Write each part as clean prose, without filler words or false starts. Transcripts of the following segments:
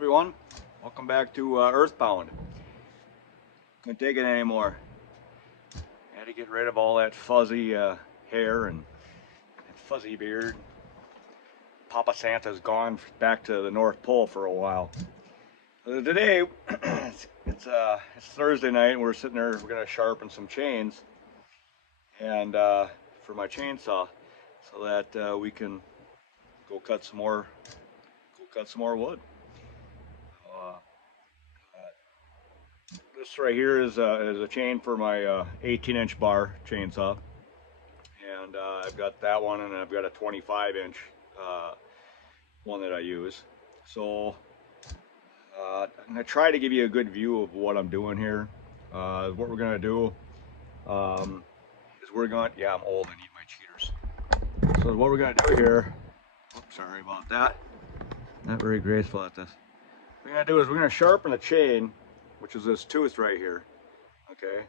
Everyone, welcome back to Earthbound. Couldn't take it anymore. Had to get rid of all that fuzzy hair and that fuzzy beard. Papa Santa's gone back to the North Pole for a while. Today, it's Thursday night and we're sitting there, we're going to sharpen some chains and for my chainsaw so that we can go cut some more wood. This right here is a chain for my 18-inch bar chainsaw, and I've got that one, and I've got a 25-inch one that I use. So I'm gonna try to give you a good view of what I'm doing here. What we're gonna do is we're going. Yeah, I'm old. I need my cheaters. So what we're gonna do here. Oops, sorry about that. Not very graceful at this. What we're gonna do is we're gonna sharpen the chain, which is this tooth right here, okay?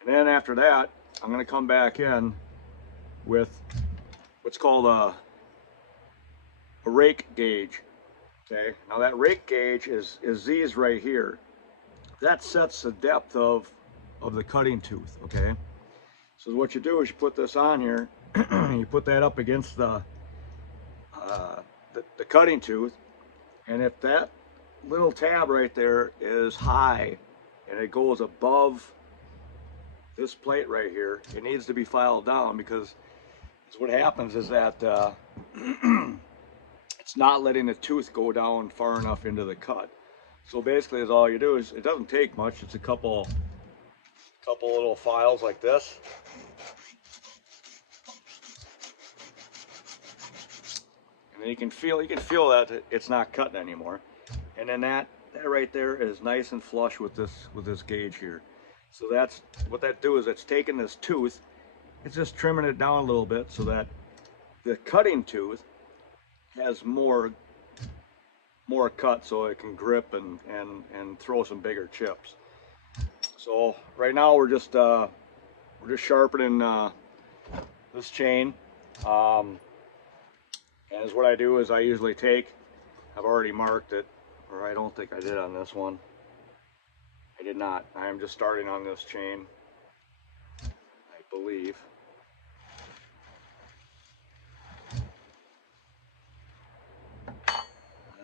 And then after that, I'm gonna come back in with what's called a rake gauge, okay? Now that rake gauge is these right here. That sets the depth of the cutting tooth, okay? So what you do is you put this on here, you put that up against the cutting tooth, and if that little tab right there is high and it goes above this plate right here, it needs to be filed down, because what happens is that it's not letting the tooth go down far enough into the cut. So basically is all you do is, it doesn't take much, it's a couple little files like this. And then you can feel that it's not cutting anymore. And then that right there is nice and flush with this gauge here. So that's what that do is it's taking this tooth, it's just trimming it down a little bit so that the cutting tooth has more cut, so it can grip and throw some bigger chips. So right now we're just sharpening this chain. And as what I do is I usually I've already marked it. Or I don't think I did on this one. I did not. I am just starting on this chain, I believe.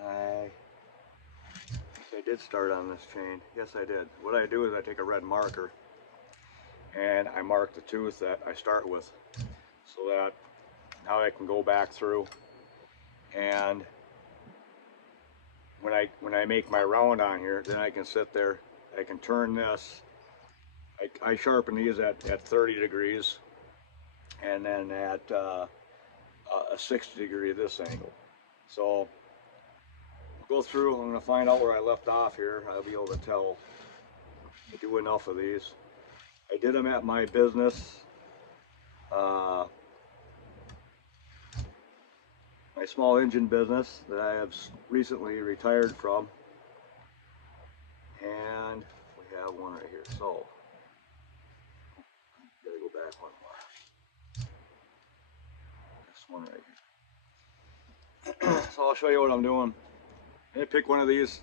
I did start on this chain. Yes, I did. What I do is I take a red marker and I mark the tooth that I start with, so that now I can go back through, and when I make my round on here, then I can sit there, I can turn this, I sharpen these at 30 degrees, and then at a 60 degree this angle. So I'll go through, I'm going to find out where I left off here. I'll be able to tell. I do enough of these. I did them at my business, my small engine business that I have recently retired from, and we have one right here. So gotta go back one more. This one right here. So I'll show you what I'm doing. I pick one of these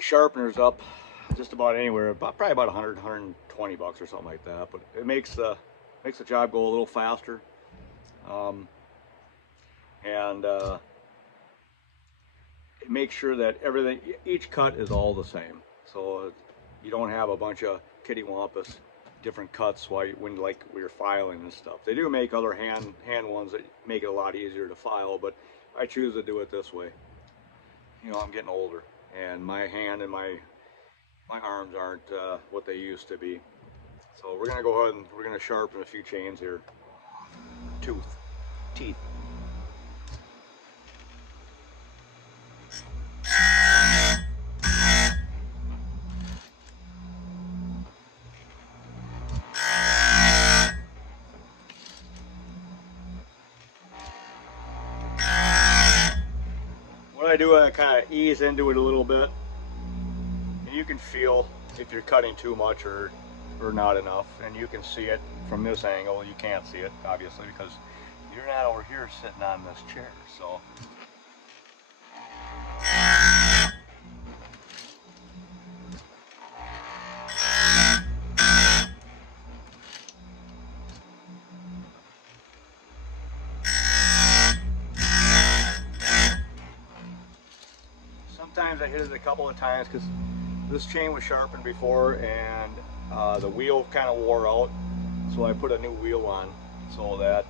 sharpeners up just about anywhere, probably about 100, 120 bucks or something like that. But it makes the job go a little faster. It makes sure that each cut is all the same, so you don't have a bunch of kittywampus different cuts when we were filing and stuff. They do make other hand ones that make it a lot easier to file, but I choose to do it this way. You know, I'm getting older, and my hand and my arms aren't what they used to be. So we're gonna go ahead and we're gonna sharpen a few chains here. Teeth. What I do, I kind of ease into it a little bit, and you can feel if you're cutting too much or not enough, and you can see it from this angle. You can't see it obviously because you're not over here sitting on this chair. So times I hit it a couple of times because this chain was sharpened before and the wheel kind of wore out, so I put a new wheel on so that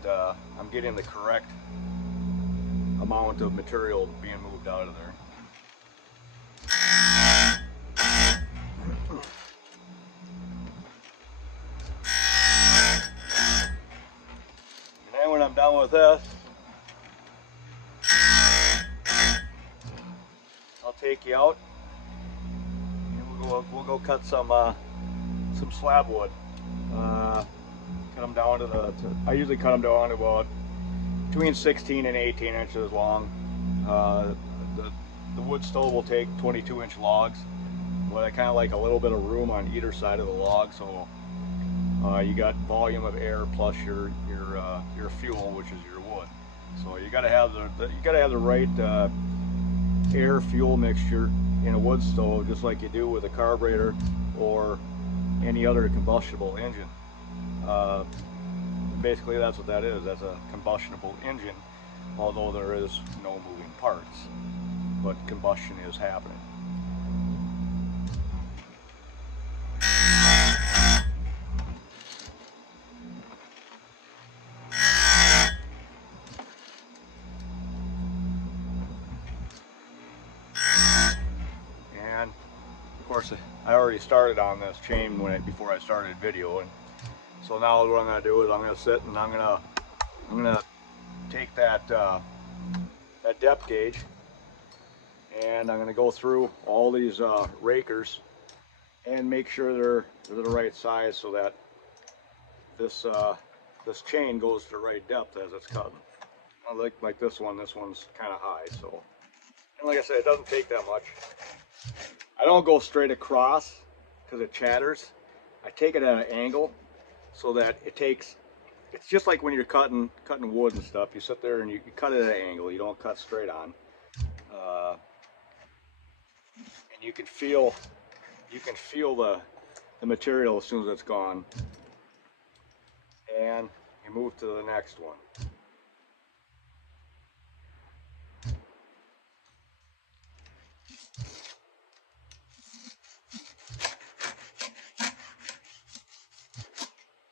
I'm getting the correct amount of material being moved out of there. And then when I'm done with this, I'll take you out and we'll go cut some slab wood. Cut them down to I usually cut them down to about between 16 and 18 inches long. The wood stove will take 22-inch logs, but I kind of like a little bit of room on either side of the log, so you got volume of air plus your fuel, which is your wood. So you got to have the right air fuel mixture in a wood stove, just like you do with a carburetor or any other combustible engine. Basically that's what that is. That's a combustible engine, although there is no moving parts, but combustion is happening. And of course I already started on this chain before I started video, and so now what I'm going to do is I'm going to sit and I'm going to take that depth gauge, and I'm going to go through all these rakers and make sure they're the right size so that this chain goes to the right depth as it's cutting. Like this one's kind of high, so, and like I said, it doesn't take that much. I don't go straight across because it chatters. I take it at an angle so that it's just like when you're cutting wood and stuff. You sit there and you cut it at an angle. You don't cut straight on. And you can feel the material as soon as it's gone. And you move to the next one.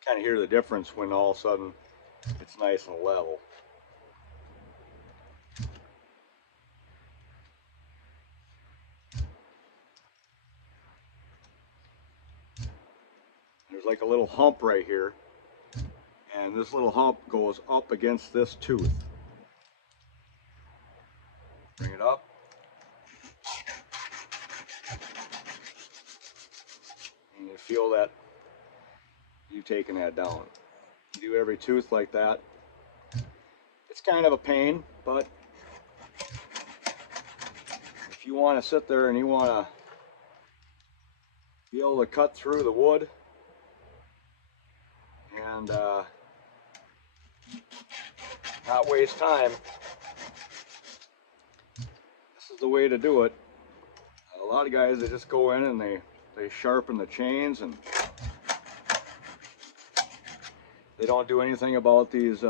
Kind of hear the difference when all of a sudden it's nice and level. There's like a little hump right here, and this little hump goes up against this tooth. Bring it up. And you feel that you taking that down. You do every tooth like that. It's kind of a pain, but if you want to sit there and you want to be able to cut through the wood and not waste time, this is the way to do it. A lot of guys, they just go in and they sharpen the chains, and they don't do anything about these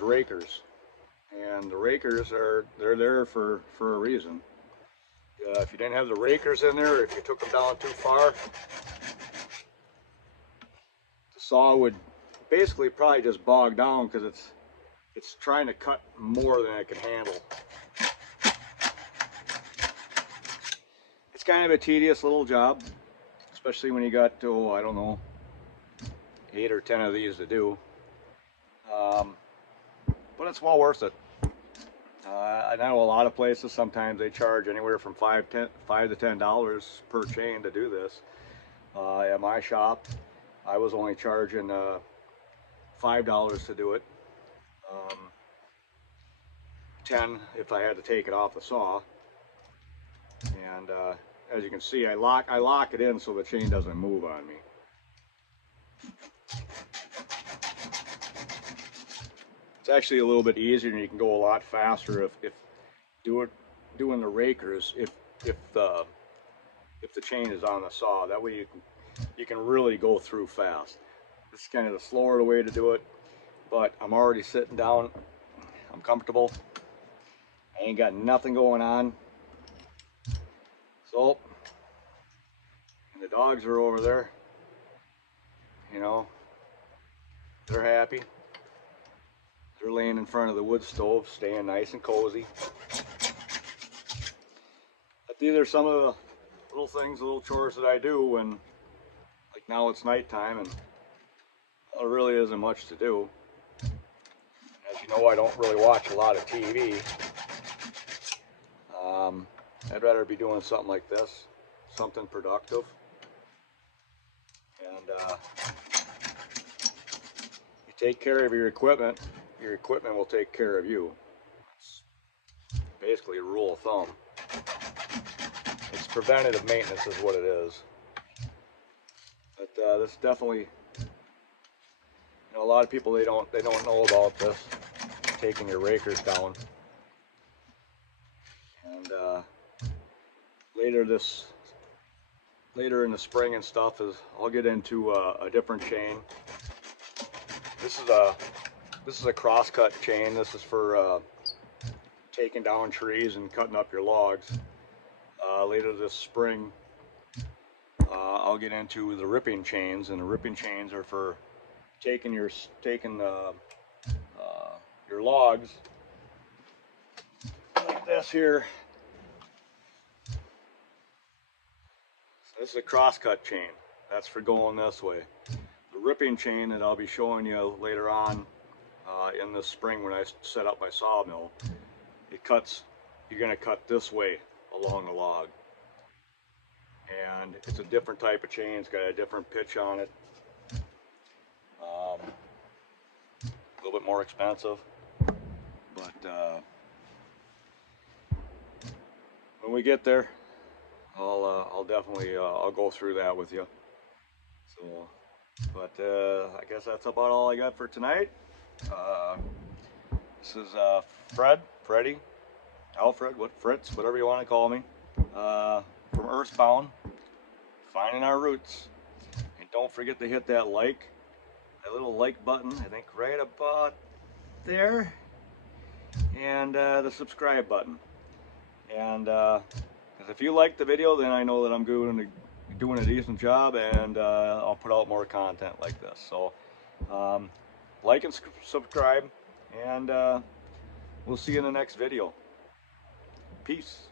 rakers. And the rakers they're there for a reason. If you didn't have the rakers in there, if you took them down too far, the saw would basically probably just bog down because it's trying to cut more than it can handle. It's kind of a tedious little job, especially when you got, I don't know, 8 or 10 of these to do. But it's well worth it. I know a lot of places, sometimes they charge anywhere from $5 to $10 per chain to do this. At my shop, I was only charging $5 to do it. 10 if I had to take it off the saw. And as you can see, I lock it in so the chain doesn't move on me. It's actually a little bit easier, and you can go a lot faster if doing the rakers if the chain is on the saw. That way you can really go through fast. This is kind of the slower way to do it, but I'm already sitting down I'm comfortable. I ain't got nothing going on. So, and the dogs are over there. You know, they're happy. They're laying in front of the wood stove, staying nice and cozy. But these are some of the little things, little chores that I do when, like now it's nighttime and there really isn't much to do. As you know, I don't really watch a lot of TV. I'd rather be doing something like this, something productive. And you take care of your equipment will take care of you. It's basically a rule of thumb. It's preventative maintenance is what it is. But this definitely, you know, a lot of people they don't know about this, taking your rakers down. And later in the spring and stuff I'll get into a different chain. This is a crosscut chain. This is for taking down trees and cutting up your logs. Later this spring, I'll get into the ripping chains, and the ripping chains are for taking your logs like this here. So this is a crosscut chain. That's for going this way. The ripping chain that I'll be showing you later on in the spring when I set up my sawmill, you're going to cut this way along the log. And it's a different type of chain. It's got a different pitch on it. A little bit more expensive. But when we get there, I'll definitely I'll go through that with you. So, but I guess that's about all I got for tonight. This is Freddie, Alfred, Fritz, whatever you want to call me, from Earthbound, finding our roots. And don't forget to hit that little like button, I think right about there, and the subscribe button. And because if you like the video, then I know that I'm doing a decent job, and I'll put out more content like this. So like and subscribe, and we'll see you in the next video. Peace.